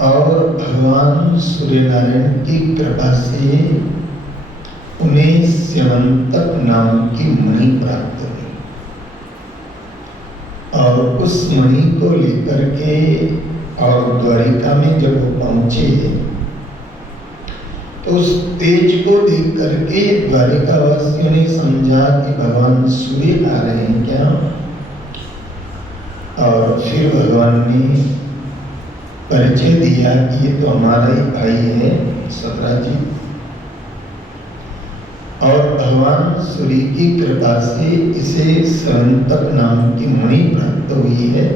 और भगवान सूर्य नारायण की कृपा से उन्हें स्यवंतक नाम की मणि प्राप्त हुई और उस मणि को लेकर के और द्वारिका में जब वो पहुंचे तो उस तेज को देख करके द्वारिका वासियों ने समझा कि भगवान सूर्य आ रहे हैं क्या। और फिर भगवान ने परिचय दिया कि ये तो हमारा ही भाई है सतराजीत। और भगवान सूर्य की कृपा से इसे स्यवंतक नाम की मणि प्राप्त हुई है।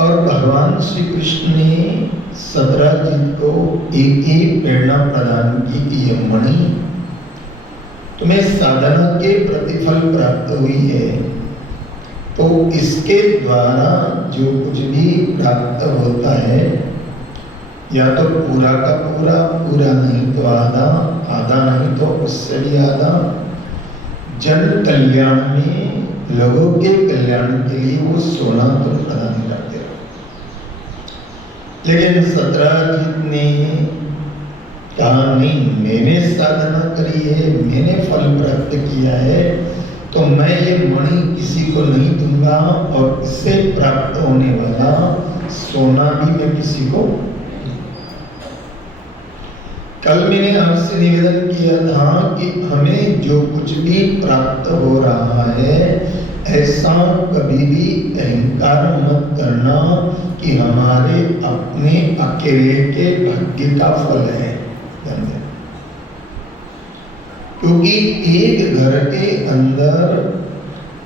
और भगवान श्री कृष्ण ने सतराजीत को एक ही प्रेरणा प्रदान की कि ये मणि तुम्हें साधना के प्रतिफल प्राप्त हुई है, तो इसके द्वारा जो कुछ भी प्राप्त होता है या तो पूरा का पूरा, पूरा नहीं तो आधा, आधा नहीं तो उससे भी आधा, जन कल्याण में लोगों के कल्याण के लिए वो सोना तो प्रदान करते रहो। लेकिन सतराजीत ने कहा नहीं, मैंने साधना करी है, मैंने फल प्राप्त किया है, तो मैं ये मणि किसी को नहीं दूंगा और इससे प्राप्त होने वाला सोना भी मैं किसी को। कल मैंने आपसे निवेदन किया था कि हमें जो कुछ भी प्राप्त हो रहा है ऐसा कभी भी अहंकार मत करना कि हमारे अपने अकेले के भाग्य का फल है। क्योंकि एक घर के अंदर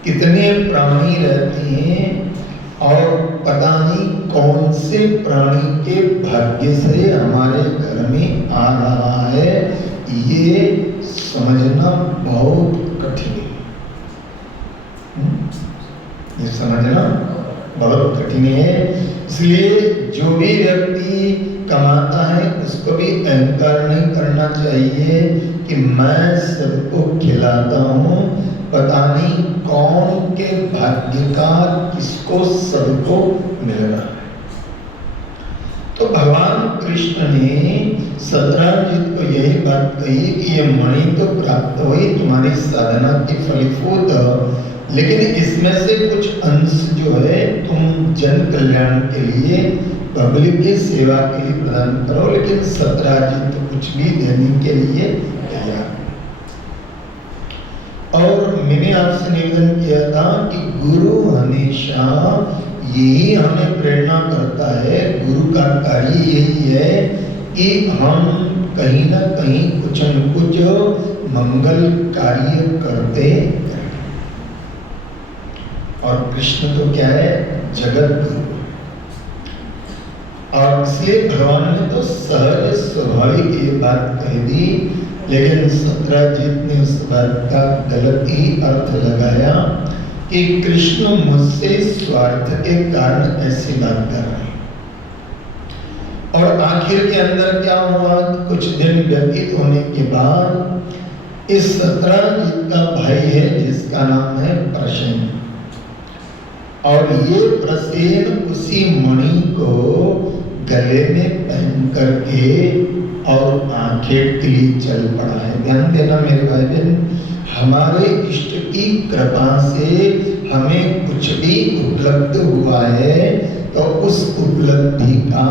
कितने प्राणी रहते हैं और पता नहीं कौन से प्राणी के भाग्य से हमारे घर में आ रहा है, ये समझना बहुत कठिन है। ये समझना बहुत कठिन है। इसलिए जो भी व्यक्ति कमाता है उसको भी अहंकार नहीं करना चाहिए कि मैं सबको खिलाता हूँ, पता नहीं कौन के भाग्य का किसको सबको मिल रहा है। तो भगवान कृष्ण ने सतराजीत को यही बात कही कि ये मणि तो प्राप्त हुई तुम्हारी साधना की फलीभूत, लेकिन इसमें से कुछ अंश जो है तुम जन कल्याण के लिए, पब्लिक की सेवा के लिए प्रदान करो। लेकिन सतराजीत तो कुछ भी देने के लिए तैयार। और मैंने आपसे निवेदन किया था कि गुरु हमेशा यही हमें प्रेरणा करता है, गुरु का कार्य यही है कि हम कहीं ना कहीं कुछ न कुछ मंगल कार्य करते हैं। और कृष्ण तो क्या है, जगत गुरु। और इसलिए भगवान ने तो सहज स्वाभाविक ये बात कह दी, लेकिन सतराजीत ने उस बात का गलत ही अर्थ लगाया कि कृष्ण मुझसे स्वार्थ के कारण ऐसी बात कर रहे हैं। और आखिर के अंदर क्या हुआ, कुछ दिन व्यतीत होने के बाद इस सतराजीत का भाई है जिसका नाम है प्रसेन, और ये प्रसेन उसी मणि को गले में पहन करके और आंखें टिली चल पड़ा है। ध्यान देना मेरे भाई बहन, हमारे इष्ट की कृपा से हमें कुछ भी उपलब्ध हुआ है तो उस उपलब्धि का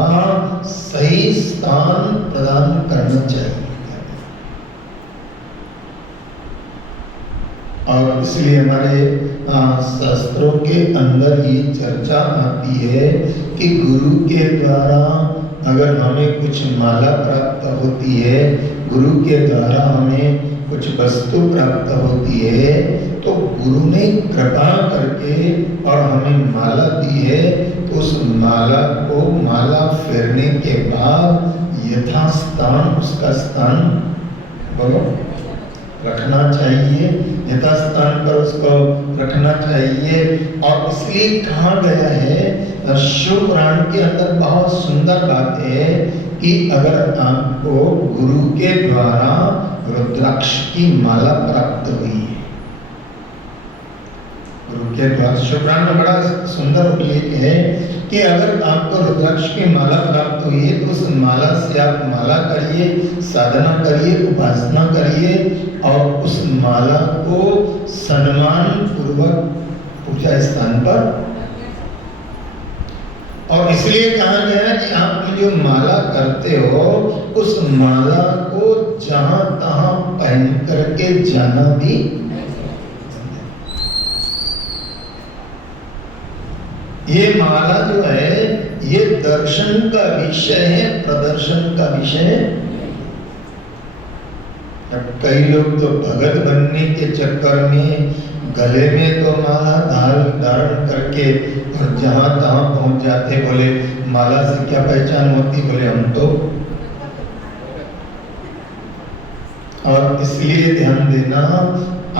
सही स्थान प्रदान करना चाहिए। और इसलिए हमारे शास्त्रों के अंदर ये चर्चा आती है कि गुरु के द्वारा अगर हमें कुछ माला प्राप्त होती है, गुरु के द्वारा हमें कुछ वस्तु प्राप्त होती है, तो गुरु ने कृपा करके और हमें माला दी है, तो उस माला को माला फेरने के बाद यथास्थान उसका स्थान बोलो रखना चाहिए, यथास्थान पर उसको रखना चाहिए। और इसलिए कहा गया है शिव पुराण के अंदर बहुत सुंदर बात है कि अगर आपको गुरु के द्वारा रुद्राक्ष की माला प्राप्त हुई है, गुरु के द्वारा। शुक्रान में बड़ा सुंदर उल्लेख है कि अगर आपको रुद्राक्ष की माला प्राप्त हुई है तो उस माला से आप माला करिए, साधना करिए, उपासना करिए और उस माला को सम्मान पूर्वक पूजा स्थान पर। और इसलिए कहा गया कि आप जो माला करते हो उस माला को जहां तहां पहन करके जाना भी। ये माला जो है ये दर्शन का विषय है, प्रदर्शन का विषय है। अब कई लोग तो भगत बनने के चक्कर में गले में तो माला धारण करके और जहां तहां पहुंच जाते, बोले माला से क्या पहचान होती, बोले हम तो। और इसलिए ध्यान देना,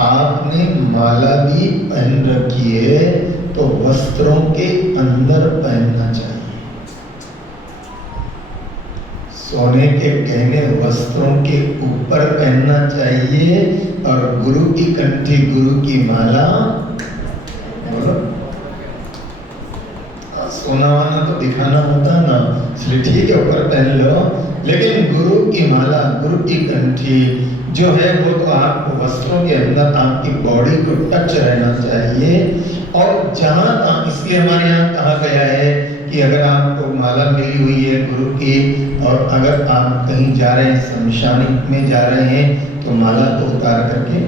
आपने माला भी पहन रखी है तो वस्त्रों के अंदर पहनना चाहिए। सोने के गहने वस्त्रों के ऊपर पहनना चाहिए और गुरु की कंठी, गुरु की माला, बोलो सोना वाना तो दिखाना होता ना, इसलिए ठीक है ऊपर पहन लो, लेकिन गुरु की माला, गुरु की कंठी जो है वो तो आपको वस्त्रों के अंदर आपकी बॉडी को टच रहना चाहिए। और जहाँ इसलिए हमारे यहाँ कहा गया है कि अगर आपको माला मिली हुई है गुरु की और अगर आप कहीं जा रहे हैं, शमशानी में जा रहे हैं, तो माला को उतार करके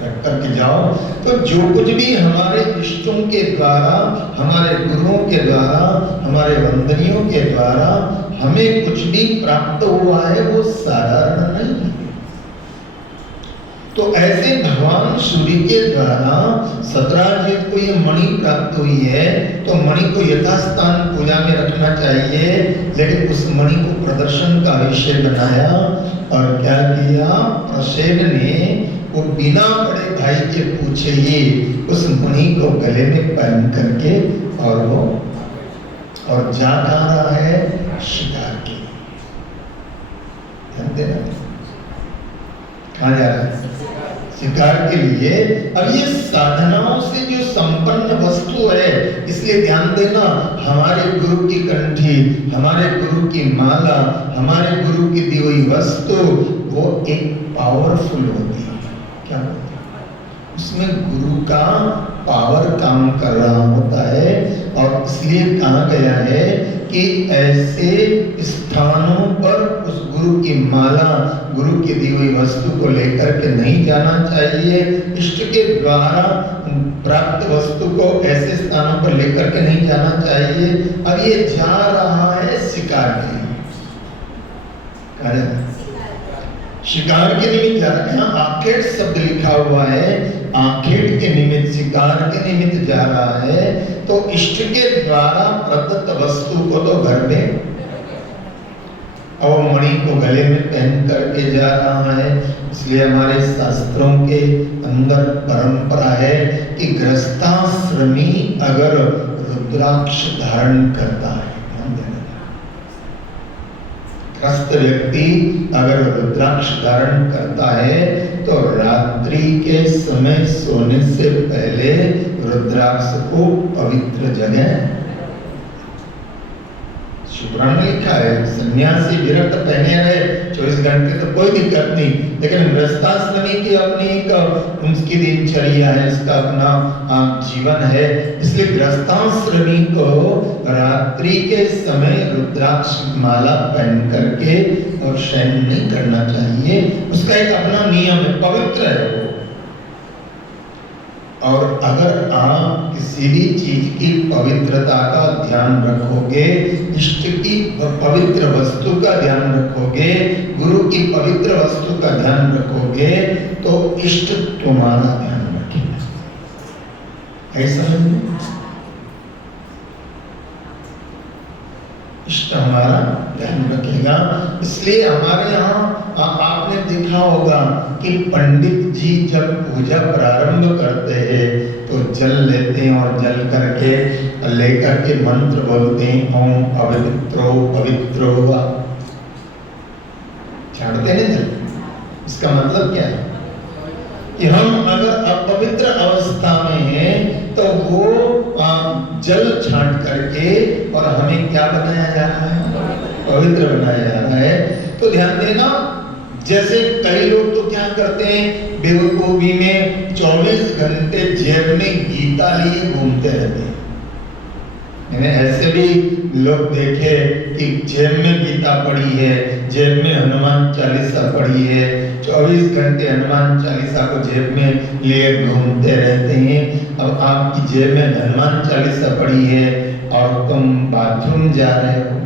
रख करके जाओ। तो जो कुछ भी हमारे इष्टों के द्वारा, हमारे गुरुओं के द्वारा, हमारे वंदनियों के द्वारा हमें कुछ भी प्राप्त हुआ है वो साधारण नहीं है। तो ऐसे भगवान सूर्य के द्वारा सत्राजित को ये मणि प्राप्त हुई है तो मणि को यथास्थान पूजा में रखना चाहिए, लेकिन उस मणि को प्रदर्शन का विषय बनाया और क्या किया, प्रसेन ने वो बिना बड़े भाई के पूछे ही उस मणि को गले में पहन करके और वो और जा रहा है शिकार के लिए। ध्यान देना, कहाँ जा रहा है, शिकार के लिए। अब ये साधनाओं से जो संपन्न वस्तु है, इसलिए ध्यान देना, हमारे गुरु की कंठी, हमारे गुरु की माला, हमारे गुरु की दी हुई वस्तु वो एक पावरफुल होती है। क्या होता है उसमें, गुरु का पावर काम कर रहा होता है। और इसलिए कहा गया है कि ऐसे स्थानों पर उस गुरु की माला, गुरु की दी हुई वस्तु को लेकर के नहीं जाना चाहिए। इष्ट के द्वारा प्राप्त वस्तु को ऐसे स्थानों पर लेकर के नहीं जाना चाहिए। अब ये जा रहा है शिकार के लिए, शिकार के निमित्त जा रहा है। यहाँ आखेट शब्द लिखा हुआ है, आखेट के निमित्त, शिकार के निमित्त जा रहा है। तो इष्ट के द्वारा प्रदत्त वस्तु को तो घर में और मणि को गले में पहन करके जा रहा है। इसलिए हमारे शास्त्रों के अंदर परंपरा है कि गृहस्थाश्रमी अगर रुद्राक्ष धारण करता है, गृहस्थ व्यक्ति अगर रुद्राक्ष धारण करता है तो रात्रि के समय सोने से पहले रुद्राक्ष को पवित्र जगह, शुक्रान में लिखा है सन्यासी विरक्त पहने रहे 24 घंटे तो कोई दिक्कत नहीं, लेकिन गृहस्थाश्रमी की अपनी एक उनकी दिनचर्या है, इसका अपना जीवन है। इसलिए गृहस्थाश्रमी को रात्रि के समय रुद्राक्ष माला पहन करके और शयन नहीं करना चाहिए, उसका एक अपना नियम है, पवित्र है वो। और अगर आप किसी भी चीज की पवित्रता का ध्यान रखोगे, इष्ट की पवित्र वस्तु का ध्यान रखोगे, गुरु की पवित्र वस्तु का ध्यान रखोगे, तो इष्ट तुम्हारा ध्यान रखेगा। ऐसा नहीं, इष्ट हमारा ध्यान रखेगा। इसलिए हमारे यहाँ आपने देखा होगा कि पंडित जी जब पूजा प्रारंभ करते हैं तो जल लेते हैं और जल करके लेकर के मंत्र बोलते हैं, ओम पवित्रो पवित्रो वा, छाड़ते हैं जल। इसका मतलब क्या है, कि हम अगर अपवित्र अवस्था में हैं तो वो जल छांट करके और हमें क्या बनाया जा रहा है? पवित्र बनाया जा रहा है। तो ध्यान देना, जैसे कई लोग तो क्या करते हैं, बेवकूफी में 24 घंटे जेब में गीता लिए घूमते रहते हैं। मैंने ऐसे भी लोग देखे कि जेब में गीता पड़ी है, जेब में हनुमान चालीसा पड़ी है, 24 घंटे हनुमान चालीसा को जेब में लिए घूमते रहते हैं। अब आपकी जेब में हनुमान चालीसा पड़ी है और तुम बाथरूम जा रहे हो,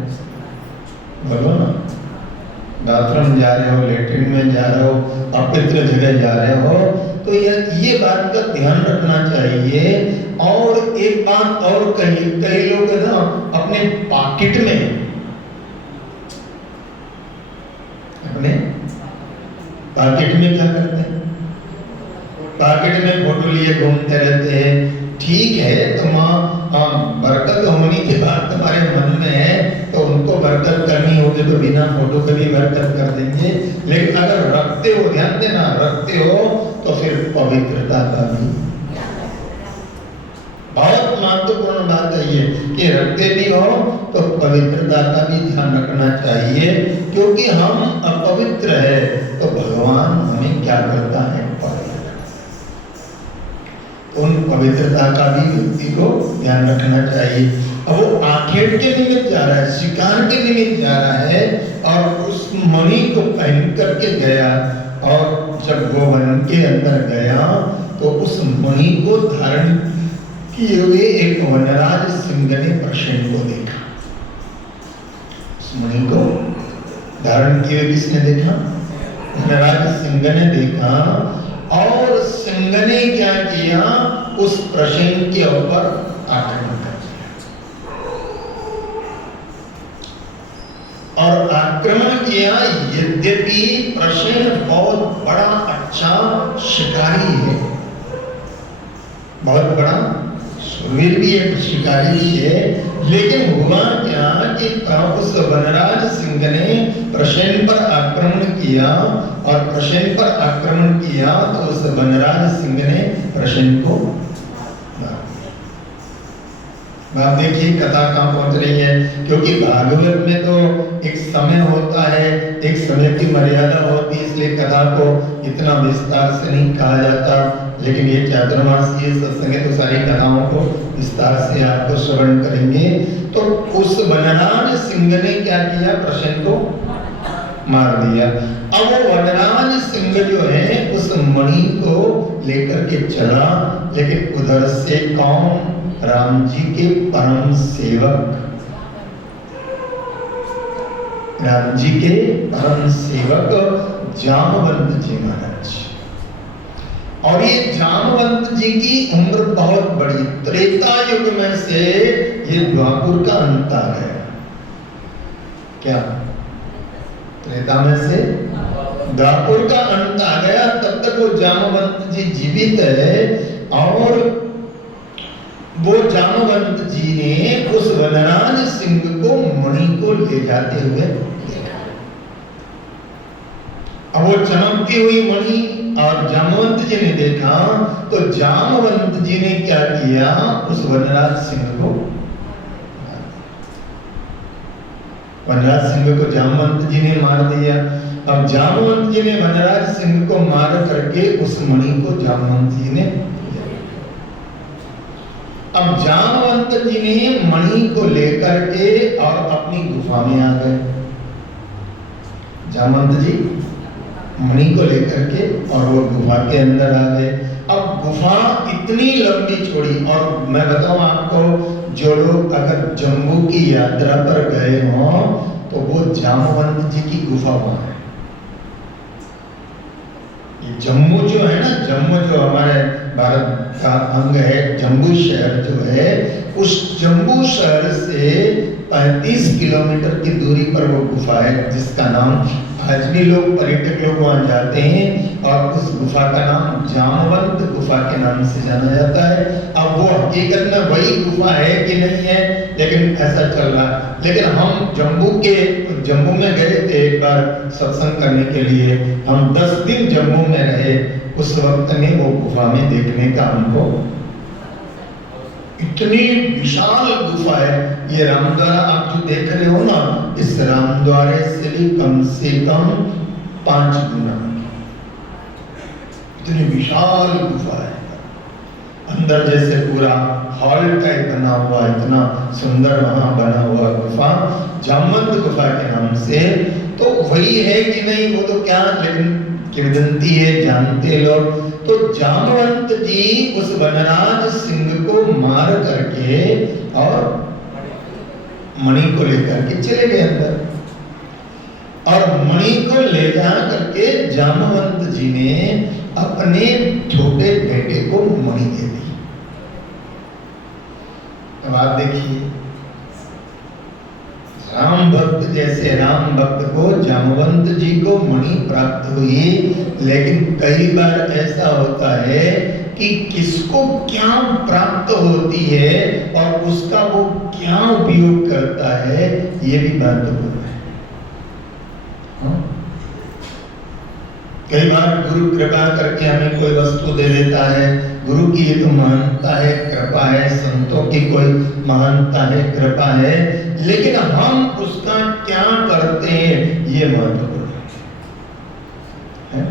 बोलो ना, बाथरूम जा रहे हो, लेटरिन में जा रहे हो, अपवित्र जगह जा रहे हो, तो ये बात का ध्यान रखना चाहिए। और एक बात और कही, कई लोग ना अपने पॉकेट में क्या करते हैं? पॉकेट में फोटो लिए घूमते रहते हैं। ठीक है, तो बरकत होने की बात तुम्हारे मन में है तो उनको बरकत करनी होगी तो बिना फोटो के भी बरकत कर देंगे। लेकिन अगर रखते हो, ध्यान देना, रखते हो तो फिर पवित्रता का भी बहुत महत्वपूर्ण बात है ये कि रखते भी हो तो पवित्रता का भी ध्यान रखना चाहिए, क्योंकि हम अपवित्र है तो भगवान हमें क्या करता है? उन पवित्रता का भी व्यक्ति को ध्यान रखना चाहिए। अब वो आखेट के निमित्त जा रहा है, शिकार के निमित्त जा रहा है और उस मणि को पहन करके गया, और जब वो वन के अंदर गया तो उस मणि को धारण किए हुए एक वनराज सिंह ने प्रसेन को देखा। उस मणि को धारण किए हुए किसने देखा? वनराज सिंह ने देखा, और सिंह ने क्या किया? उस प्रसेन के ऊपर आक्रमण कर दिया और आक्रमण किया। यद्यपि प्रसेन बहुत बड़ा अच्छा शिकारी है, बहुत बड़ा शूरवीर भी है, शिकारी भी है, लेकिन हुआ क्या कि उस वनराज सिंह ने प्रसेन पर आक्रमण किया, और प्रसेन पर आक्रमण किया तो उस वनराज सिंह ने प्रसेन को मार दिया। आप देखिए कथा कहाँ पहुंच रही है, क्योंकि भागवत में तो एक समय होता है, एक समय की मर्यादा होती है, इसलिए कथा को इतना विस्तार से नहीं कहा जाता। लेकिन ये चातुर्मासीय सत्संग है तो सारी कथाओं को विस्तार से आपको श्रवण करेंगे। तो उस वनराज सिंह ने क्या किया? प्रसेन को मार दिया। अब वो वनराज सिंह जो है उस मणि को लेकर के चला, लेकिन उधर से कौन? राम जी के परम सेवक, राम जी के परम सेवक जामवंत जी महाराज। और ये जामवंत जी की उम्र बहुत बड़ी, त्रेता युग में से ये द्वापर का अंत आ गया। क्या त्रेता में से द्वापर का अंत आ गया? तब तक वो जामवंत जी जीवित है, और वो जामवंत जी ने उस वनराज सिंह को मणि को ले जाते हुए देखा। अब वो चमकती हुई मणि और जामवंत जी ने देखा, तो जामवंत जी ने क्या किया? उस वनराज सिंह को, वनराज सिंह को जामवंत जी ने मार दिया। अब जामवंत जी ने वनराज सिंह को मार करके उस मणि को जामवंत जी ने, अब जामवंत जी ने मणि को लेकर के और अपनी गुफा में आ गए। जामवंत जी मणि को लेकर के और वो गुफा के अंदर आ गए। अब गुफा इतनी लंबी चौड़ी, और मैं बताऊं आपको, जो लोग अगर जम्मू की यात्रा पर गए हों तो वो जामवंत जी की गुफा वहां है। ये जम्मू जो है ना, जम्मू जो हमारे भारत का अंग है, जम्मू शहर जो है, उस जम्मू शहर से 35 किलोमीटर की दूरी पर वो गुफा है, जिसका नाम आज भी लोग, पर्यटक लोग वहां जाते हैं, और उस गुफा का नाम जामवंत गुफा के नाम से जाना जाता है। अब वो हकीकत में वही गुफा है कि नहीं है, लेकिन ऐसा चल रहा है। लेकिन हम जम्मू में गए थे एक बार सत्संग करने के लिए, हम 10 दिन जम्मू में रहे। उस वक्त में वो गुफा में देखने का हमको, इतनी विशाल गुफा है। ये रामद्वारा आप जो देख रहे हो ना, इस रामद्वारे से भी कम से कम 5 गुना, इतनी विशाल गुफा है। अंदर जैसे पूरा हॉल टाइप बना हुआ, इतना सुंदर वहां बना हुआ गुफा, जामवंत गुफा के नाम से। तो वही है कि नहीं वो तो क्या, लेकिन किंवदंती है, जानते लोग। तो जामवंत जी उस वनराज सिंह को मार करके और मणि को लेकर के चले गए अंदर, और मणि को ले जा करके जामवंत जी ने अपने छोटे बेटे को मणि दे दी। अब आप देखिए, राम भक्त जैसे राम भक्त को, जामवंत जी को मणि प्राप्त हुई। लेकिन कई बार ऐसा होता है कि किसको क्या प्राप्त होती है और उसका वो क्या उपयोग करता है, ये भी महत्वपूर्ण है। कई बार गुरु कृपा करके हमें कोई वस्तु दे देता है, गुरु की ये तो महानता है, कृपा है, संतों की कोई महानता है, कृपा है, लेकिन हम उसका क्या करते हैं ये महत्वपूर्ण है।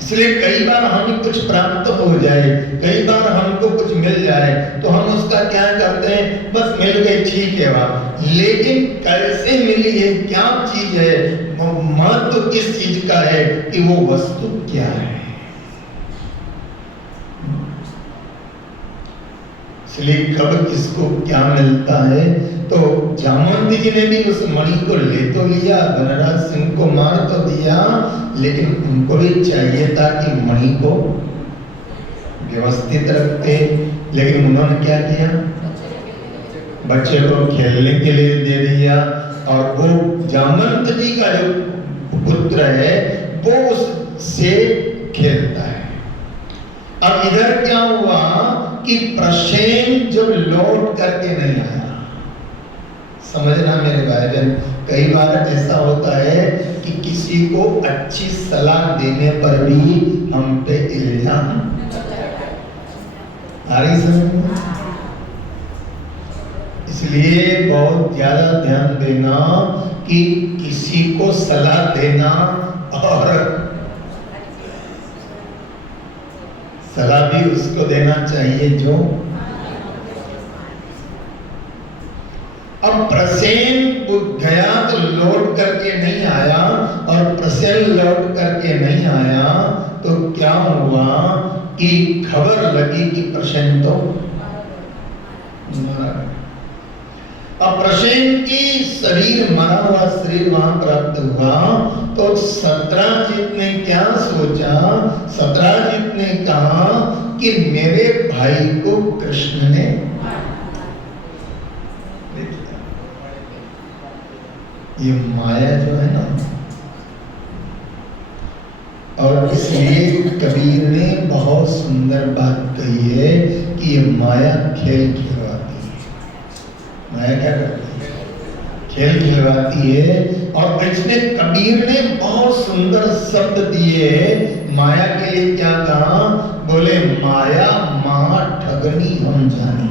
इसलिए कई बार हमें कुछ प्राप्त हो जाए, कई बार हमको कुछ मिल जाए, तो हम उसका क्या करते हैं, बस मिल गई ठीक है वाह। लेकिन कैसे मिली है, क्या चीज है, महत्व किस चीज का है, कि वो वस्तु क्या है। इसलिए कब किसको क्या मिलता है। तो जामवंत जी ने भी उस मणि को ले तो लिया, वनराज सिंह को मार तो दिया, लेकिन उनको भी चाहिए था कि मणि को व्यवस्थित रखते। लेकिन उन्होंने क्या किया, बच्चे को खेलने के लिए दे दिया, और वो जामवंत जी का जो पुत्र है वो उससे खेलता है। अब इधर क्या हुआ कि प्रसेन जब लौट करके नहीं आया, समझना मेरे भाई बहन, कई बार ऐसा होता है कि किसी को अच्छी सलाह देने पर भी हम पे इल्जाम आ रही समझ में। इसलिए बहुत ज्यादा ध्यान देना कि किसी को सलाह देना, और सलाह भी उसको देना चाहिए जो। अब प्रसेन गया तो लौट करके नहीं आया, और प्रसेन लौट करके नहीं आया तो क्या हुआ कि खबर लगी कि प्रसेन तो मरा। अब प्रसेन की शरीर, मरा हुआ शरीर वहां प्राप्त हुआ, तो सत्राजित ने क्या सोचा, सत्राजित ने कहा कि मेरे भाई को कृष्ण ने, ये माया जो है ना, और इसलिए कबीर ने बहुत सुंदर बात कही है कि ये माया खेल खिलवाती है। माया क्या करती है, खेल खिलवाती है। और इसमें कबीर ने बहुत सुंदर शब्द दिए, माया के लिए क्या कहा, बोले माया महा ठगनी हम जाने,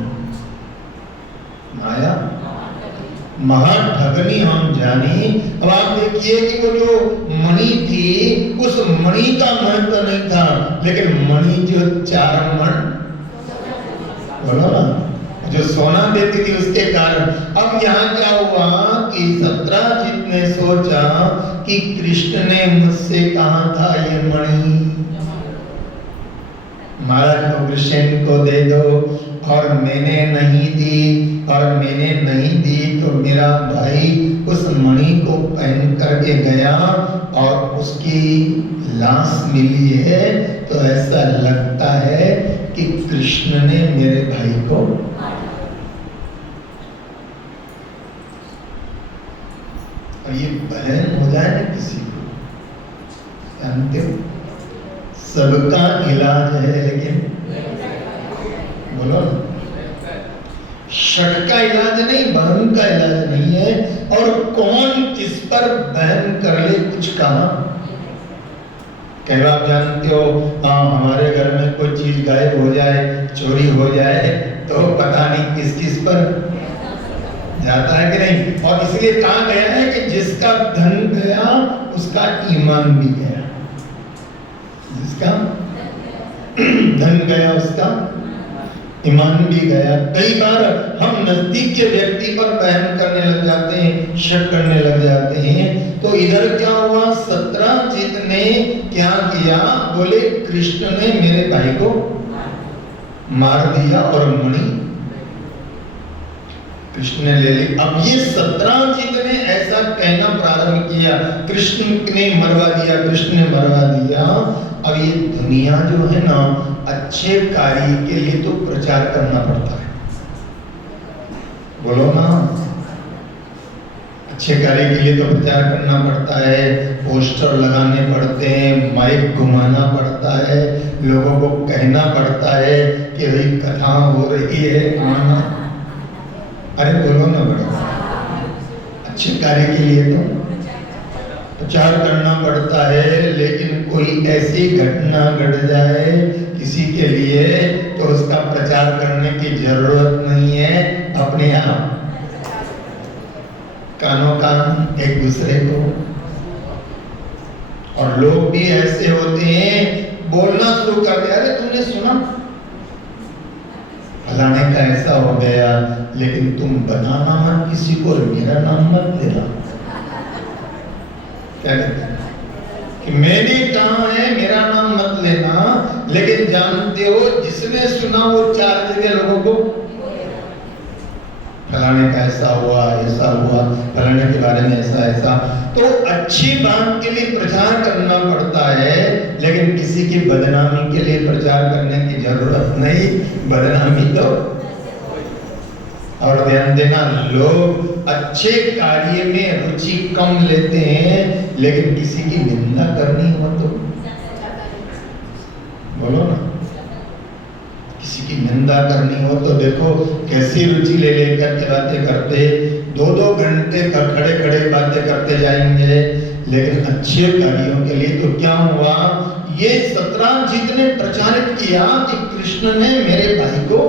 माया महा ठगनी हम जानी। अब आप देखिए कि वो जो मणि थी, उस मणि का महत्व नहीं था, लेकिन मणि जो 4 मण, बोलो ना, जो सोना देती थी उसके कारण। अब यहाँ क्या हुआ कि सत्राजित ने सोचा कि कृष्ण ने मुझसे कहा था ये मणि महाराज को कृष्ण को दे दो, और मैंने नहीं दी, और मैंने नहीं दी तो मेरा भाई उस मणि को पहन करके गया और उसकी लाश मिली है, तो ऐसा लगता है कि कृष्ण ने मेरे भाई को, और ये बहन हो जाए ना किसी को, जानते हो सबका इलाज है, लेकिन बोलो शक का इलाज नहीं, वहम का इलाज नहीं है। और कौन किस पर वहम कर ले कुछ कहा। कई बार आप जानते हो, हमारे घर में कोई चीज गायब हो जाए, चोरी हो जाए, तो पता नहीं किस किस पर जाता है कि नहीं। और इसलिए कहा गया है कि जिसका धन गया उसका ईमान भी गया। जिसका धन गया उसका ईमान भी गया। कई बार हम नजदीक के व्यक्ति पर वहम करने लग जाते हैं, शक करने लग जाते हैं। तो इधर क्या हुआ, सत्यजीत ने क्या किया, बोले कृष्ण ने मेरे भाई को मार दिया और मणि कृष्ण ने ले ली। अब ये सत्यजीत ने ऐसा कहना प्रारंभ किया, कृष्ण ने मरवा दिया, कृष्ण ने मरवा दिया। अब ये दुनिया जो है ना, अच्छे कार्य के लिए तो प्रचार करना पड़ता है, बोलो ना। अच्छे कार्य के लिए तो प्रचार करना पड़ता है, पोस्टर लगाने पड़ते हैं, माइक घुमाना पड़ता है, लोगों को कहना पड़ता है कि भाई कथा हो रही है, आना। अरे बोलो ना बड़ा, अच्छे कार्य के लिए तो प्रचार करना पड़ता है। लेकिन कोई ऐसी घटना घट जाए किसी के लिए, तो उसका प्रचार करने की जरूरत नहीं है, अपने आप कानों कान एक दूसरे को। और लोग भी ऐसे होते हैं, बोलना शुरू कर दिया, अरे तूने सुना फलाने का ऐसा हो गया, लेकिन तुम बनाना मत किसी को, मेरा नाम मत लेना। क्या कहते हैं कि मैंने कहा है मेरा नाम मत लेना, लेकिन जानते हो जिसने सुना वो 4 जगह लोगों को फलाने का ऐसा हुआ, फलाने के बारे में ऐसा ऐसा। तो अच्छी बात के लिए प्रचार करना पड़ता है, लेकिन किसी की बदनामी के लिए प्रचार करने की जरूरत नहीं, बदनामी तो। और ध्यान देना, लोग अच्छे कार्य में रुचि कम लेते हैं, लेकिन किसी की निंदा करनी हो तो बोलो ना, किसी की निंदा करनी हो तो देखो कैसी रुचि ले लेकर के बातें करते, 2-2 घंटे तक खड़े खड़े बातें करते जाएंगे। लेकिन अच्छे कार्यों के लिए तो क्या हुआ, ये सत्यजीत ने प्रचारित किया कि कृष्ण ने मेरे भाई को।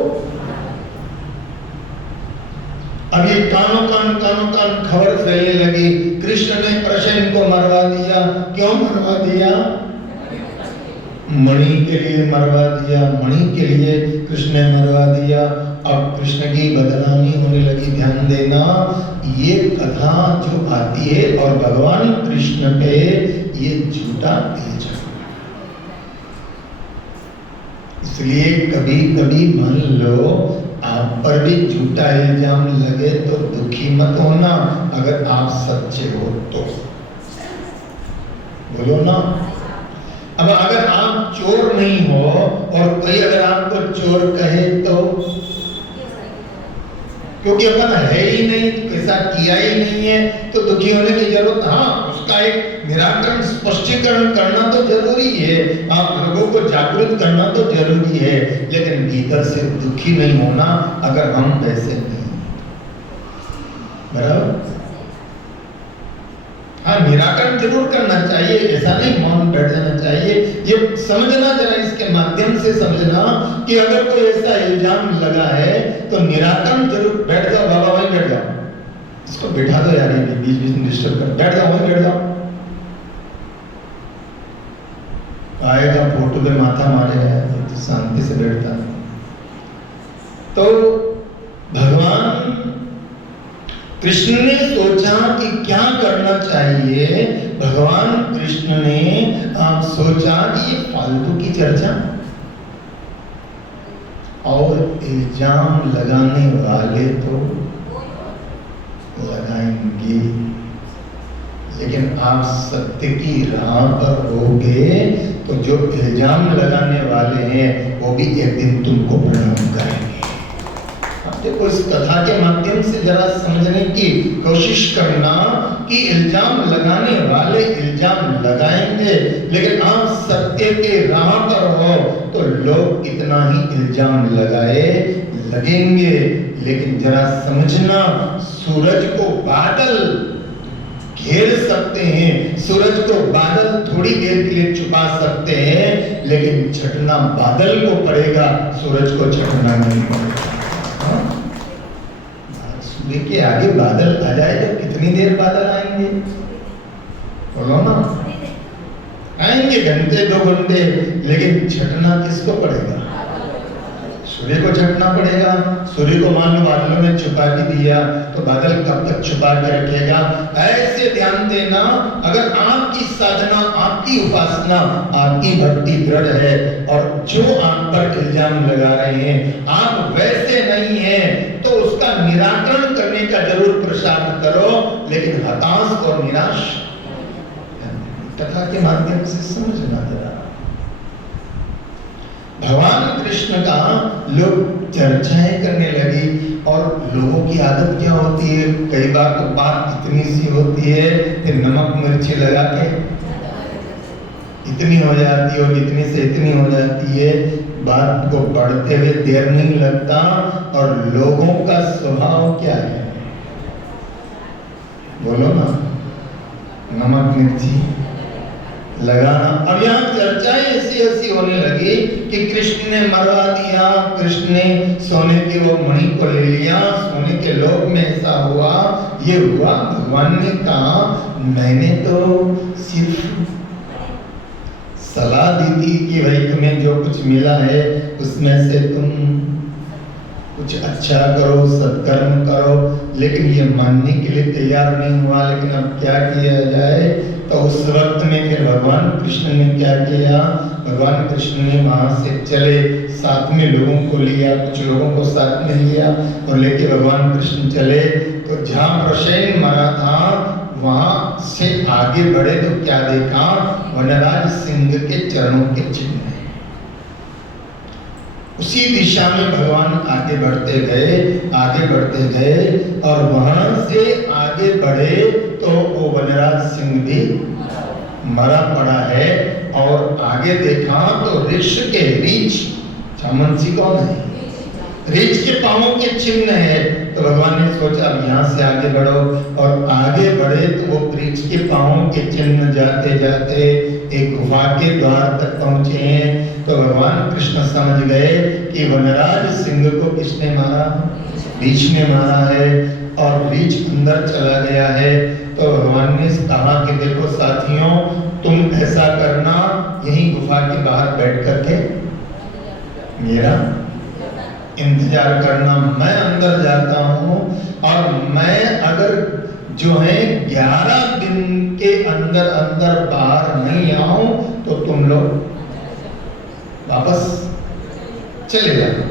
अब ये कानों कान खबर फैलने लगी, कृष्ण ने प्रसेन को मरवा दिया। क्यों मरवा दिया, मणि के लिए मरवा दिया, मणि के लिए कृष्ण ने मरवा दिया। अब कृष्ण की बदनामी होने लगी। ध्यान देना, ये कथा जो आती है और भगवान कृष्ण पे ये झूठा इल्जाम, इसलिए कभी कभी मान लो आप पर भी झूठा इल्जाम लगे तो दुखी मत होना, अगर आप सच्चे हो तो, बोलो ना। अब अगर आप चोर नहीं हो और कोई अगर आपको चोर कहे तो, क्योंकि अपन है ही नहीं, ऐसा किया ही नहीं है, तो दुखी होने की जरूरत। हाँ, उसका एक निराकरण स्पष्टीकरण करना तो जरूरी है, आप लोगों को जागृत करना तो जरूरी है, लेकिन भीतर से दुखी नहीं होना अगर हम वैसे नहीं, बराबर। हाँ, निराकरण जरूर करना चाहिए, ऐसा नहीं मौन बैठ जाना चाहिए। ये समझना, जरा इसके माध्यम से समझना कि अगर कोई ऐसा इल्जाम लगा है तो निराकरण जरूर। बैठ जाओ बाबा, वहीं बैठ जाओ, इसको बिठा दो यार, ये बीच बीच में डिस्टर्ब कर, बैठ जाओ वहीं बैठ जाओ। आएगा फोटो पे माथा मारेगा तो शांति से बैठता। तो भगवान कृष्ण ने सोचा कि क्या करना चाहिए। भगवान कृष्ण ने सोचा कि ये फालतू की चर्चा और इल्जाम लगाने वाले तो लगाएंगे, लेकिन आप सत्य की राह पर होगे तो जो इल्जाम लगाने वाले हैं वो भी एक दिन तुमको प्रणाम करेंगे। देखो, इस कथा के माध्यम से जरा समझने की कोशिश करना कि इल्जाम लगाने वाले इल्जाम लगाएंगे, लेकिन आप सत्य के राह पर हो तो लोग कितना ही इल्जाम लगाए लगेंगे, लेकिन जरा समझना, सूरज को बादल घेर सकते हैं, सूरज को बादल थोड़ी देर के लिए छुपा सकते हैं, लेकिन छटना बादल को पड़ेगा, सूरज को छटना नहीं पड़ेगा। सूर्य के आगे बादल आ जाए तो कितनी देर बादल आएंगे? बोलो ना, आएंगे घंटे 2 घंटे, लेकिन छटना किसको पड़ेगा? सूर्य को छटना पड़ेगा। सूर्य को मान लो बादलों ने छुपा भी दिया तो बादल कब तक छुपा के रखेगा? ऐसे ध्यान देना, अगर आपकी साधना, आपकी उपासना, आपकी भक्ति दृढ़ है और जो आप पर इल्जाम लगा रहे हैं आप वैसे नहीं हैं, तो उसका निराकरण करने का जरूर प्रयास करो, लेकिन हताश और निराश कथा के माध्यम से समझना जरा। भगवान कृष्ण का लोग चर्चाएं करने लगी, और लोगों की आदत क्या होती है, कई बार तो बात इतनी सी होती है कि नमक मिर्ची लगा के इतनी हो जाती है और इतनी से इतनी हो जाती है, बात को बढ़ते हुए देर नहीं लगता। और लोगों का स्वभाव क्या है, बोलो ना, नमक मिर्ची लगाना। अब यहाँ चर्चाएं ऐसी होने लगी कि कृष्ण ने मरवा दिया, कृष्ण ने सोने के वो मणि को ले लिया, सोने के लोक में ऐसा हुआ, ये हुआ। भगवान ने कहा मैंने तो सिर्फ सलाह दी थी कि भाई तुम्हें जो कुछ मिला है उसमें से तुम कुछ अच्छा करो, सत्कर्म करो, लेकिन ये मानने के लिए तैयार नहीं हुआ। लेकिन अब क्या किया जाए? तो उस वक्त में फिर भगवान कृष्ण ने क्या किया? भगवान कृष्ण ने वहां से चले, साथ में लोगों को लिया, कुछ लोगों को साथ में लिया और लेके भगवान कृष्ण चले। तो जहाँ प्रसेन मरा था वहां से आगे बढ़े तो क्या देखा? वनराज सिंह के चरणों के चिन्ह। उसी दिशा में भगवान आगे बढ़ते गए और वहां से आगे बढ़े तो वो वनराज सिंह भी मरा पड़ा है। और आगे देखा तो ऋष के रीछ, चामनसी कौन है? रीछ के पांवों के चिन्ह है। तो भगवान ने सोचा अब यहाँ से आगे बढ़ो, और आगे बढ़े तो वो रीछ के पांवों के चिन्ह जाते जाते एक गुफा के द्वार तक पहुंचे हैं। तो भगवान कृष्ण समझ गए कि वनराज सिंह को किसने मारा? रीछ ने मारा है, और रीछ अंदर चला गया है। तो भगवान ने कहा कि देखो साथियों, तुम ऐसा करना, यही गुफा के बाहर बैठ करके मेरा इंतजार करना, मैं अंदर जाता हूँ, और मैं अगर जो है 11 दिन के अंदर अंदर बाहर नहीं आऊं तो तुम लोग वापस चले जाओ,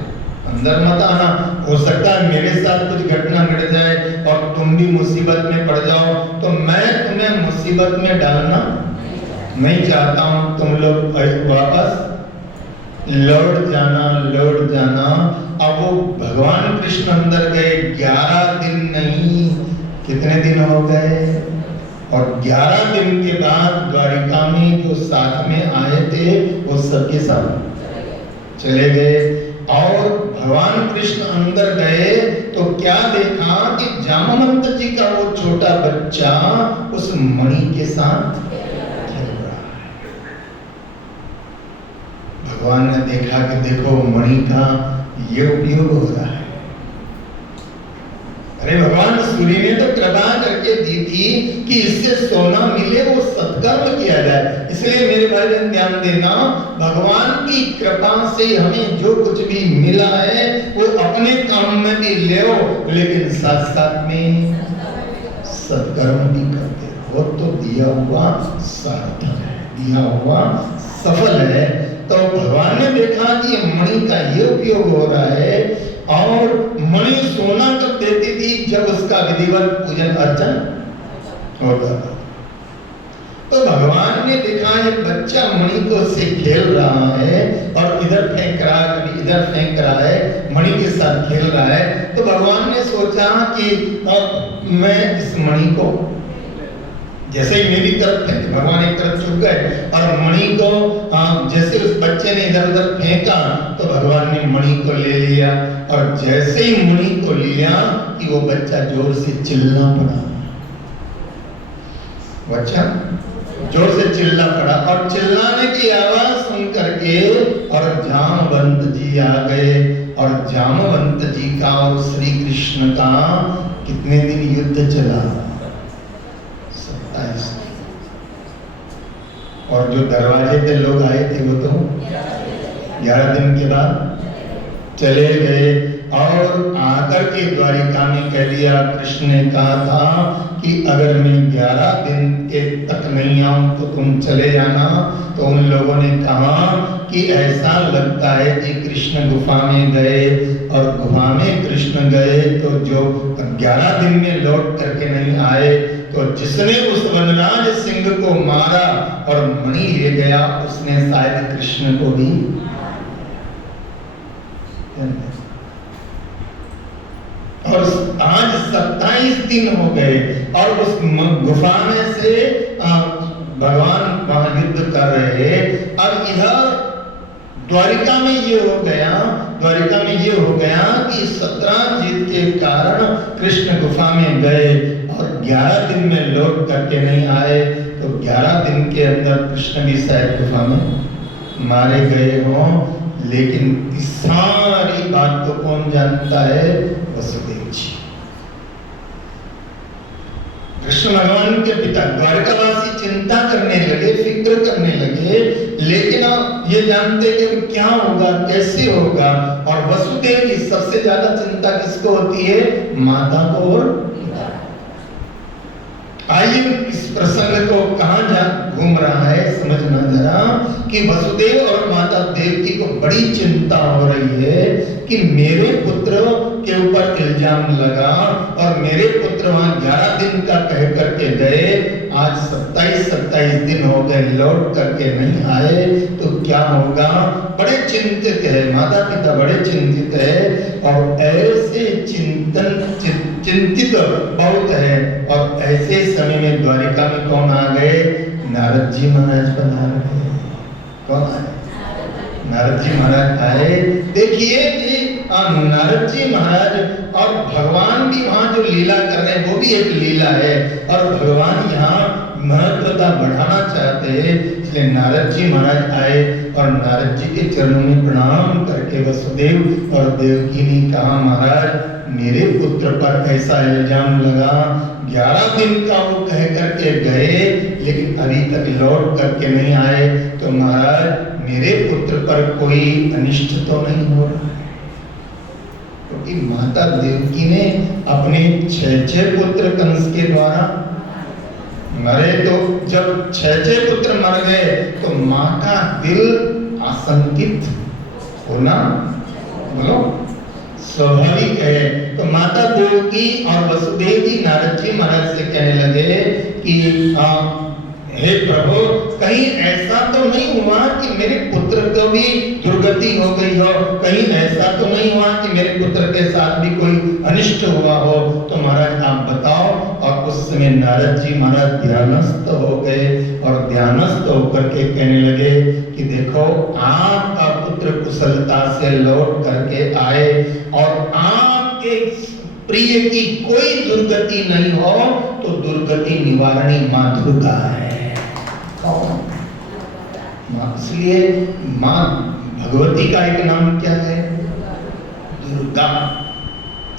अंदर मत आना। हो सकता है मेरे साथ कुछ घटना घट जाए और तुम भी मुसीबत में पड़ जाओ, तो मैं तुम्हें मुसीबत में डालना नहीं चाहता हूं। तुम लोग वापस लौट जाना। अब वो भगवान कृष्ण अंदर गए, 11 दिन नहीं, कितने दिन हो गए? और 11 दिन के बाद द्वारिका में जो साथ में आए थे वो सबके सब चले गए। और भगवान कृष्ण अंदर गए तो क्या देखा कि जामवंत जी का वो छोटा बच्चा उस मणि के साथ खेल रहा है। भगवान ने देखा कि देखो मणि का ये उपयोग हो रहा है। अरे भगवान सूर्य ने तो कृपा करके दी थी कि इससे सोना मिले, वो सत्कर्म किया जाए। इसलिए मेरे भाई बहन ध्यान देना, भगवान की कृपा से हमें जो कुछ भी मिला है वो अपने काम में भी ले, लेकिन साथ साथ में सत्कर्म भी करते हो तो दिया हुआ सार्थक है, दिया हुआ सफल है। तो भगवान ने देखा कि मणि का ये उपयोग हो रहा है, और मणि सोना कब देती थी? जब उसका विधिवत पूजन अर्चन होता था। तो भगवान ने देखा ये बच्चा मणि को से खेल रहा है और इधर फेंक रहा है, कभी इधर फेंक रहा है, मणि के साथ खेल रहा है। तो भगवान ने सोचा कि अब मैं इस मणि को जैसे ही मेरी तरफ फेंक, भगवान एक तरफ झुक गए और मणि को जैसे उस बच्चे ने इधर उधर फेंका तो भगवान ने मणि को ले लिया, और जैसे ही मणि को लिया कि वो बच्चा जोर से चिल्ला पड़ा, बच्चा जोर से चिल्ला पड़ा, और चिल्लाने की आवाज सुन करके और जामवंत जी आ गए, और जामवंत जी का और श्री कृष्ण का कितने दिन युद्ध चला, 27। और जो दरवाजे पे लोग आए थे वो तो 11 दिन के बाद चले गए, और आकर के द्वारिका में कह दिया, कृष्ण ने कहा था कि अगर मैं 11 दिन के तक नहीं आऊं तो तुम चले जाना। तो उन लोगों ने कहा कि ऐसा लगता है कि कृष्ण गुफा में गए, और गुफा में कृष्ण गए तो जो 11 दिन में लौट करके नहीं आए, तो जिसने उस वनराज सिंह को मारा और मणि ले गया उसने शायद कृष्ण को भी। और आज 27 दिन हो गए और उस गुफा में से भगवान वहां युद्ध कर रहे। अब इधर द्वारिका में ये हो गया कि 17 जीत के कारण कृष्ण गुफा में गए और 11 दिन में लौट करके नहीं आए, तो 11 दिन के अंदर कृष्ण भी शायद गुफा में मारे गए हों। लेकिन इस सारी बात को कौन जानता है? वसुदेव जी, कृष्ण भगवान के पिता। द्वारकावासी चिंता करने लगे, फिक्र करने लगे, लेकिन आप ये जानते कि क्या होगा, कैसे होगा। और वसुदेव जी सबसे ज्यादा चिंता किसको होती है? माता को और पिता। आइए इस प्रसंग को कहां जा घूम रहा है समझना जरा, कि वसुदेव और माता देवकी को बड़ी चिंता हो रही है कि मेरे पुत्र के ऊपर इल्जाम लगा और मेरे पुत्र वहां 11 दिन का कह करके गए, आज 27 दिन हो गए लौट करके नहीं आए, तो क्या होगा? बड़े चिंतित है, माता पिता बड़े चिंतित है। और ऐसे चिंतित बहुत है। और ऐसे समय में द्वारिका में कौन आ गए? नारद जी महाराज पधार गए। कौन आए? नारद जी महाराज आए। देखिए जी, नारद जी महाराज और भगवान भी वहां जो लीला कर रहे हैं वो भी एक लीला है, और भगवान यहाँ महत्वता बढ़ाना चाहते हैं, इसलिए नारद जी महाराज आए और नारद जी के चरणों में प्रणाम करके वसुदेव और देवकी ने कहा, महाराज मेरे पुत्र पर ऐसा इल्जाम लगा, 11 दिन का वो कह करके गए लेकिन अभी तक लौट करके नहीं आए, तो महाराज मेरे पुत्र पर कोई अनिष्ट तो नहीं हो रहा है? क्योंकि माता देवकी ने अपने 6 पुत्र कंस के द्वारा मरे, तो जब 6 पुत्र मर गए तो माँ का दिल आशंकित होना बोलो स्वाभाविक है। तो माता देवकी और वसुदेव जी नारद जी महाराज से कहने लगे कि हे प्रभु, कहीं ऐसा तो नहीं हुआ कि मेरे पुत्र को भी दुर्गति हो गई हो, कहीं ऐसा तो नहीं हुआ कि मेरे पुत्र के साथ भी कोई अनिष्ट हुआ हो, तो महाराज आप बताओ। और उस समय नारद जी महाराज ध्यानस्थ हो गए और ध्यानस्थ होकर के कहने लगे कि देखो, आपका पुत्र कुशलता से लौट करके आए और आपके प्रिय की कोई दुर्गति नहीं हो, तो दुर्गति निवारणी माँ दुर्गा है। इसलिए माँ भगवती का एक नाम क्या है? दुर्गा।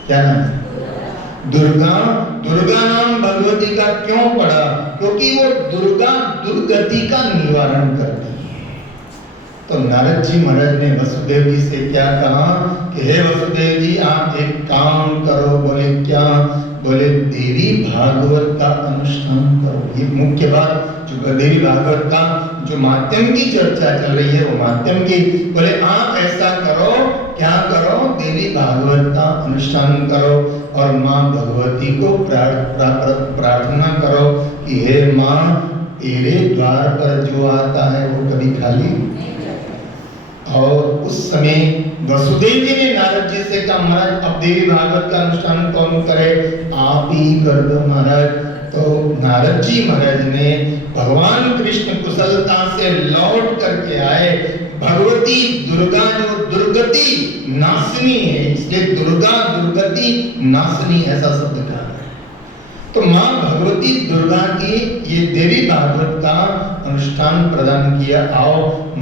क्या नाम है? दुर्गा। दुर्गा नाम भगवती का क्यों पड़ा? क्योंकि वो दुर्गा दुर्गति का निवारण करती है। तो नारद जी महाराज ने वसुदेव जी से क्या कहा कि हे वसुदेव जी, आप एक काम करो। बोले क्या? बोले देवी भागवत का अनुष्ठान करो। ये मुख्य बात, जो देवी भागवत का जो माध्यम की चर्चा चल रही है वो माध्यम की। बोले आप ऐसा करो, क्या करो? देवी भागवत का अनुष्ठान करो और माँ भगवती को प्रार्थना करो कि हे माँ, तेरे द्वार पर जो आता है वो कभी खाली। और उस समय वसुदेव जी ने नारद जी से कहा, महाराज अब देवी भागवत का अनुष्ठान कौन करे? आप ही कर दो महाराज। तो नारद जी महाराज ने भगवान कृष्ण कुशलता से लौट करके आए। भगवती दुर्गा जो दुर्गति नाशनी है, इसलिए दुर्गा दुर्गति नाशनी ऐसा शब्द कहा है। तो माँ भगवती दुर्गा की ये देवी भागवत का अनुष्ठान प्रदान किया। आओ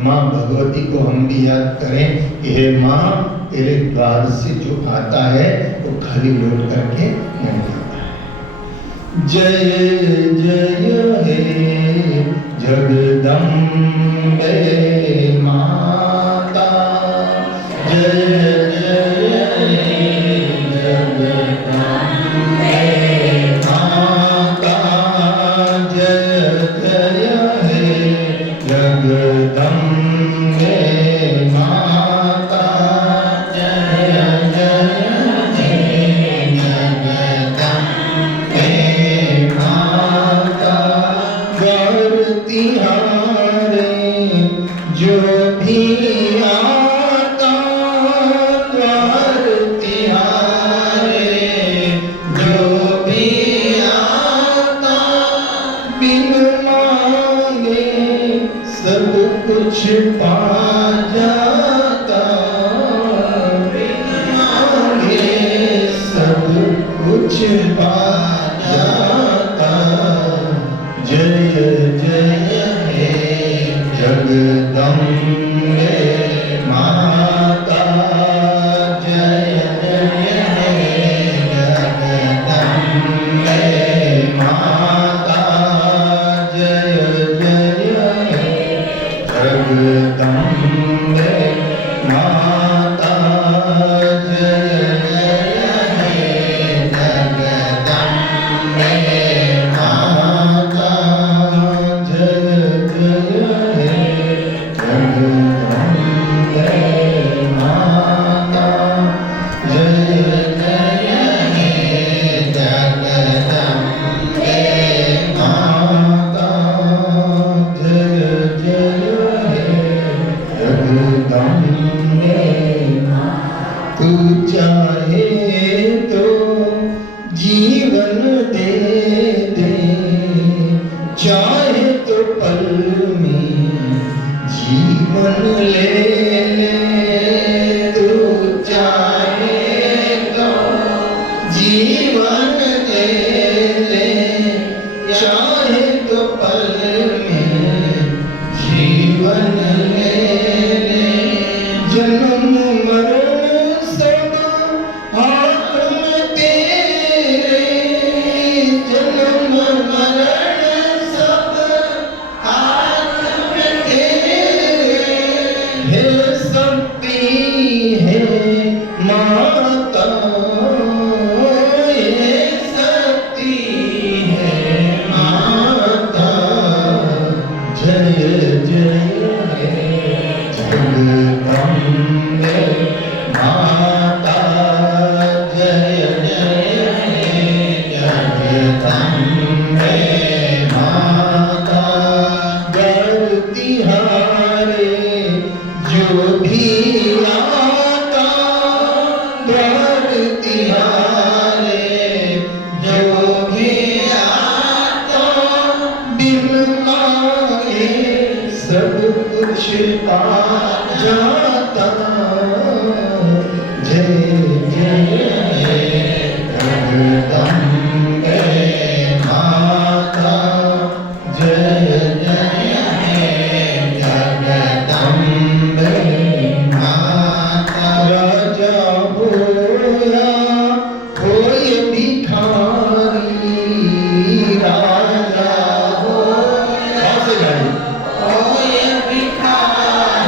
माँ भगवती को हम भी याद करें। हे माँ, तेरे द्वार से जो आता है वो खाली लौट करके नहीं आता है। जय जय हे जगदम्बे माता, जय जय हे जगदम्बे माता, जय जय हे जगदम्बे माता, जय जय हे जगदम्बे माता। द्वार तिहारे जो भी आता, द्वार तिहारे जो भी आता, बिन मांगे सब कुछ पा जाता, बिन मांगे सब कुछ पा जाता। जय जय हे जगदम्बे माता, जय जय हे जगदम्बे माता, जय जय हे जगदम्बे माता, जय जय हे जगदम्बे माता, जय जय हे जगदम्बे माता, जय जय हे जगदम्बे माता, जय जय हे जगदम्बे माता। तू चाहे तो जीवन दे दे, चाहे तो पल में जीवन ले ले। तू चाहे तो जीवन दे ले, चाहे तो पल में जीवन ले ले। जन्म मरण सब हाथ में तेरे, जन्म मरण सब हाथ में तेरे। हे शक्ति है माता, हे शक्ति है माता, जय जय हे जगदम्बे माता, जय जय हे जगदम्बे माता। द्वार तिहारे जो भी आता, द्वार तिहारे जो भी आता, बिन मांगे सब कुछ पा जाता। जय जय हे जगदम्बे माता, जय जय हे जगदम्बे माता। राजा होया होय भिखारी, राजा होया होय भिखारी,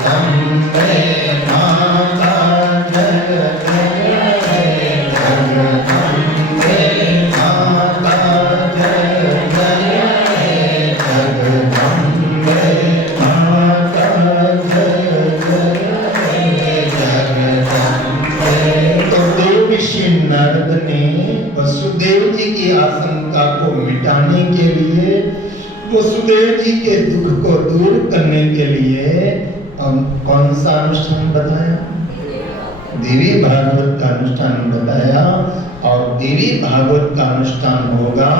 जगदम्बे माता जय जय जगदम्बे माता जय जय जगदम्बे माता जय जय जगदम्बे। तो देवऋषि नारद ने वसुदेव जी की आशंका को मिटाने के लिए, वसुदेव जी के दुख को दूर करने के लिए कौन सा अनुष्ठान बताया? देवी भागवत का अनुष्ठान बताया। और देवी भागवत का अनुष्ठान होगा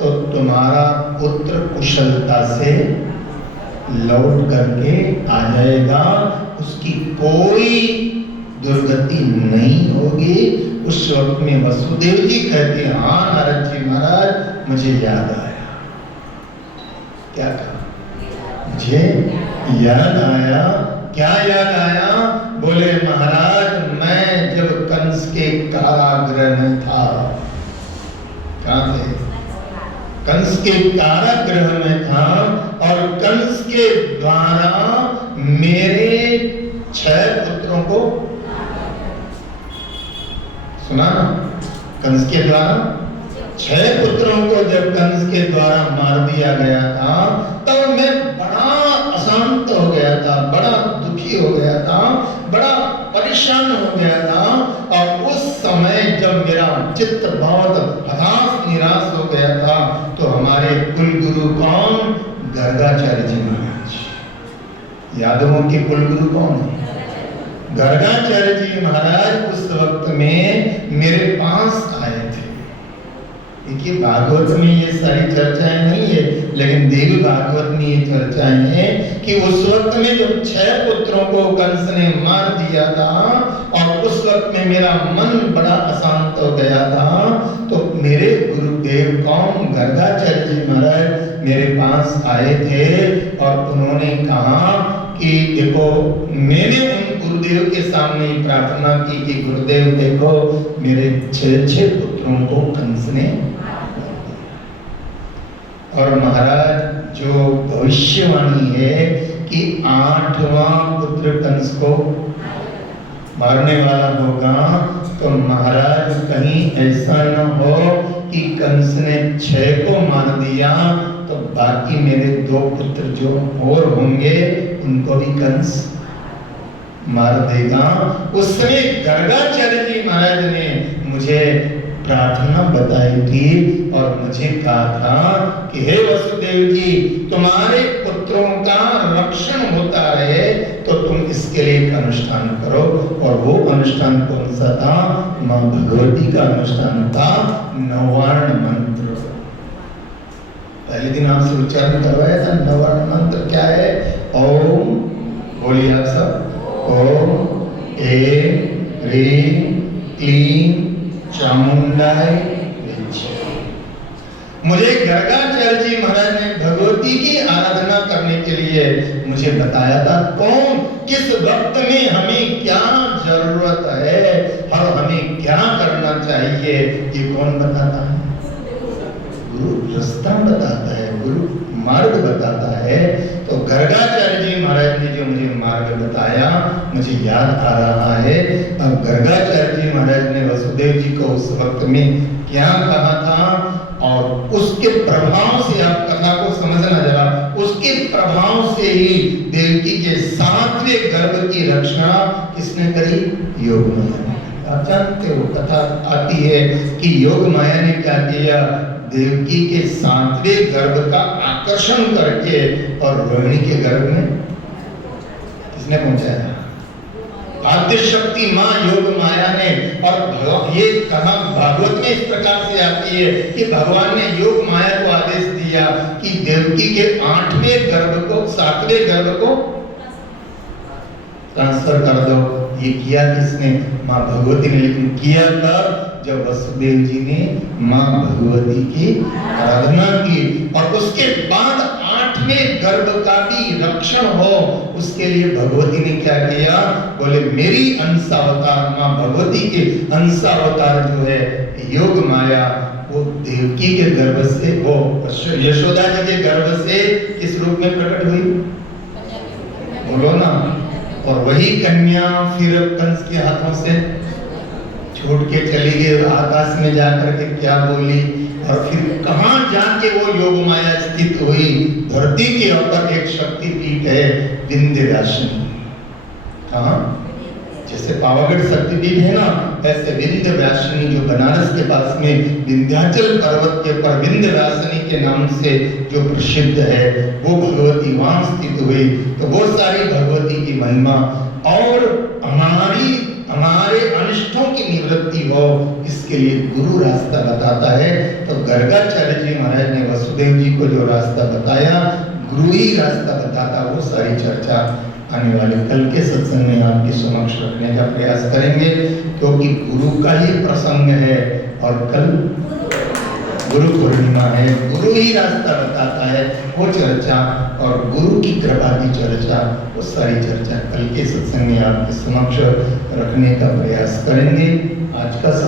तो तुम्हारा पुत्र कुशलता से लौट करके आ जाएगा, उसकी कोई दुर्गति नहीं होगी। उस वक्त में वसुदेव जी कहते हैं, हाँ नारद जी महाराज मुझे याद आया। क्या कहा? मुझे याद आया। क्या याद आया? बोले महाराज मैं जब कंस के कारागृह में था। कहाँ थे? कंस के कारागृह में था और कंस के द्वारा मेरे 6 पुत्रों को, सुना ना, कंस के द्वारा 6 पुत्रों को जब कंस के द्वारा मार दिया गया था तब मैं बड़ा अशांत हो गया था, बड़ा दुखी हो गया था, बड़ा परेशान हो गया था। और उस समय जब मेरा चित्त बहुत हताश निराश हो गया था तो हमारे कुल गुरु कौन? गर्गाचार्य जी महाराज। यादवों के कुल गुरु कौन है? गर्गाचार्य जी महाराज उस वक्त में मेरे पास आए थे। देखिए भागवत में ये सारी चर्चाएं नहीं है, लेकिन देवी भागवत में ये चर्चाएं हैं कि उस वक्त में जब 6 पुत्रों को कंस ने मार दिया था और उस वक्त में मेरा मन बड़ा अशांत हो गया था तो मेरे गुरुदेव कौन? गर्गाचार्य जी महाराज मेरे पास आए थे और उन्होंने कहा कि देखो, मैंने उन गुरुदेव के सामने प्रार्थना की कि गुरुदेव देखो मेरे 6 पुत्रों को कंस ने, और महाराज जो भविष्यवाणी है कि 8वां पुत्र कंस को मारने वाला होगा, तो महाराज कहीं ऐसा न हो कि कंस ने 6 को मार दिया तो बाकी मेरे 2 पुत्र जो और होंगे उनको भी कंस मार देगा। उस समय गर्गाचार्य जी महाराज ने मुझे प्रार्थना बताई थी और मुझे कहा था कि हे वसुदेव जी, तुम्हारे पुत्रों का रक्षण होता रहे तो तुम इसके लिए एक अनुष्ठान करो। और वो अनुष्ठान कौन सा था? मां भगवती का अनुष्ठान था, नवार्ण मंत्र। पहले दिन आपसे उच्चारण करवाया था। नवार्ण मंत्र क्या है? ओम, बोलिए आप सब, ओम ऐं ह्रीं क्लीं चामुंडाय विद्महे। मुझे गर्गाचार्य जी महाराज ने भगवती की आराधना करने के लिए मुझे बताया था कौन किस वक्त में हमें क्या जरूरत है और हमें क्या करना चाहिए, ये कौन बताता है? गुरु रास्ता बताता है, गुरु मार्ग बताता है। तो गर्गाचार्य जी महाराज ने जो मुझे मार्ग बताया मुझे याद आ रहा है। अब गर्गाचार्य जी महाराज ने वसुदेव जी को उस वक्त में क्या कहा था और उसके प्रभाव से आप कथा को समझना जरा। उसके प्रभाव से ही देवकी के 7वें गर्भ की रक्षा किसने करी? योग माया ने। आप जानते हो कथा आती है कि योग माया ने क्या किया? देवकी के 7वें गर्भ का आकर्षण करके और रोहिणी के गर्भ में किसने पहुंचाया? आद्य शक्ति मां योग माया ने। और ये कहा भागवत में इस प्रकार से आती है कि भगवान ने योग माया को आदेश दिया कि देवकी के 8वें गर्भ को 7वें गर्भ को ट्रांसफर कर दो। ये किया किसने? मां भगवती ने। लेकिन किया तब जब वसुदेव जी ने मां भगवती की आराधना की और उसके बाद 8वें गर्भ का भी रक्षण हो, उसके लिए भगवती ने क्या किया? बोले मेरी अंशावतार मां भगवती के अंशावतार जो है योग माया, वो देवकी के गर्भ से, वो यशोदा जी के गर्भ से किस रूप में प्रकट हुई? बोलो ना, और वही कन्या फिर कंस के हाथों से छूट के चली गई, आकाश में जाकर के क्या बोली, और फिर कहाँ जाके वो योग माया स्थित हुई। धरती के ऊपर एक शक्तिपीठ है विंध्यवासिनी। कहाँ? जैसे पावागढ़ शक्तिपीठ है ना, ऐसे विंध्यवासिनी जो बनारस के पास में विंध्याचल पर्वत के ऊपर विंध्यवासिनी के नाम से जो प्रसिद्ध है, वो भगवती वहां स्थित हुई। तो वो सारी भगवती की महिमा, और हमारे अनिष्टों की निवृत्ति हो, इसके लिए गुरु रास्ता बताता है। तो गर्गाचार्य जी महाराज ने वसुदेव जी को जो रास्ता बताया, गुरु ही रास्ता बताता। वो सारी चर्चा आने वाले कल के सत्संग में आपके समक्ष रखने का प्रयास करेंगे, क्योंकि गुरु का ही प्रसंग है और कल गुरु पूर्णिमा है। गुरु ही रास्ता बताता है, वो चर्चा और गुरु की कृपा की चर्चा, वो सारी चर्चा कल के सत्संग में आपके समक्ष रखने का प्रयास करेंगे। आज का